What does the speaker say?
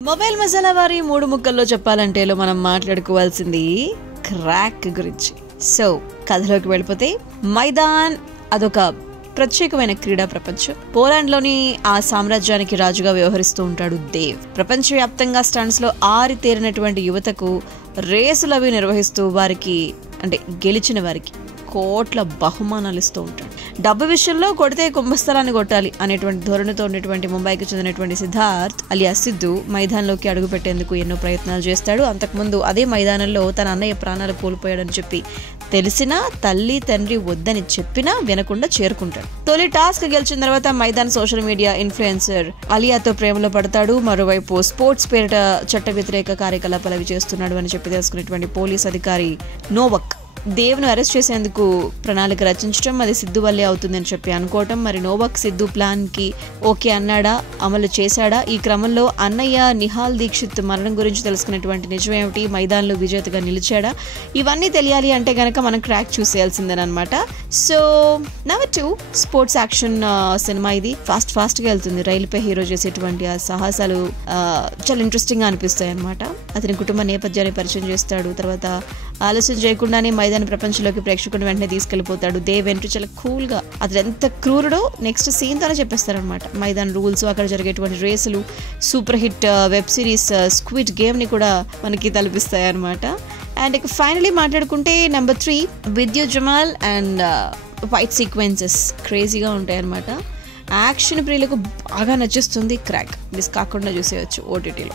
Mobile masala వారి మూడు ముక్కల్లో చెప్పాలంటేలో మనం మాట్లాడుకోవాల్సింది క్రాక్ గురించి. సో కథలోకి వెళ్ళిపోతే, మైదాన్ అదొక ప్రత్యేకమైన క్రీడా ప్రపంచం. పోలాండ్లోని ఆ సామ్రాజ్యానికి రాజుగా వ్యవహరిస్తూ ఉంటాడు దేవ్. ప్రపంచవ్యాప్తంగా స్టంట్స్ లో ఆరితేరినటువంటి యువతకు రేసులవి నిర్వహిస్తూ వారికి అంటే గెలిచిన వారికి కోట్ల బహుమానాలు ఇస్తూ ఉంటాడు. డబ్బు విషయంలో కొడితే కుంభస్థలాన్ని కొట్టాలి అనేటువంటి ధోరణితో ఉన్నటువంటి ముంబైకి చెందినటువంటి సిద్ధార్థ్ అలియా సిద్ధు మైదానంలోకి అడుగు పెట్టేందుకు ఎన్నో ప్రయత్నాలు చేస్తాడు. అంతకుముందు అదే మైదానంలో తన అన్నయ్య ప్రాణాలు కోల్పోయాడని చెప్పి తెలిసినా తల్లి తండ్రి వద్దని చెప్పినా వినకుండా చేరుకుంటాడు. తొలి టాస్క్ గెలిచిన తర్వాత మైదాన్ సోషల్ మీడియా ఇన్ఫ్లుయెన్సర్ అలియాతో ప్రేమలో పడతాడు. మరోవైపు స్పోర్ట్స్ పేరిట చట్ట వ్యతిరేక కార్యకలాపాలు అవి చేస్తున్నాడు అని చెప్పి తెలుసుకున్నటువంటి పోలీస్ అధికారి నోవక్ దేవ్ను అరెస్ట్ చేసేందుకు ప్రణాళిక రచించడం, అది సిద్ధు వల్లే అవుతుందని చెప్పి అనుకోవటం. మరి నోవక్ సిద్ధు ప్లాన్ కి ఓకే అన్నాడా, అమలు చేశాడా? ఈ క్రమంలో అన్నయ్య నిహాల్ దీక్షిత్ మరణం గురించి తెలుసుకున్నటువంటి నిజమేమిటి? మైదాన్లో విజేతగా నిలిచాడా? ఇవన్నీ తెలియాలి అంటే గనక మనం క్రాక్ చూసేయాల్సిందేనమాట. So number 2 sports action cinema. ఇది ఫాస్ట్ గా వెళ్తుంది. రైలుపై హీరో చేసేటువంటి ఆ సాహసాలు చాలా ఇంట్రెస్టింగ్ గా అనిపిస్తాయి అనమాట. అతని కుటుంబ నేపథ్యాన్ని పరిచయం చేస్తాడు. తర్వాత ఆలస్యం చేయకుండానే మైదాన ప్రపంచంలోకి ప్రేక్షకుని వెంటనే తీసుకెళ్లిపోతాడు. దేవ్ ఎంట్రీ చాలా కూల్ గా, అతను ఎంత క్రూరుడో నెక్స్ట్ సీన్ తోనే చెప్పేస్తారనమాట. మైదాన్ రూల్స్, అక్కడ జరిగేటువంటి రేసులు, super hit web series squid game ని కూడా మనకి తలపిస్తాయి అనమాట. అండ్ ఇక ఫైనలీ మాట్లాడుకుంటే నెంబర్ 3 విద్యుత్ జమాల్ అండ్ ఫైట్ సీక్వెన్సెస్ క్రేజీగా ఉంటాయి అనమాట. యాక్షన్ ప్రియులకు బాగా నచ్చేస్తుంది క్రాక్. మిస్ కాకుండా చూసేయచ్చు ఓటీటీలో.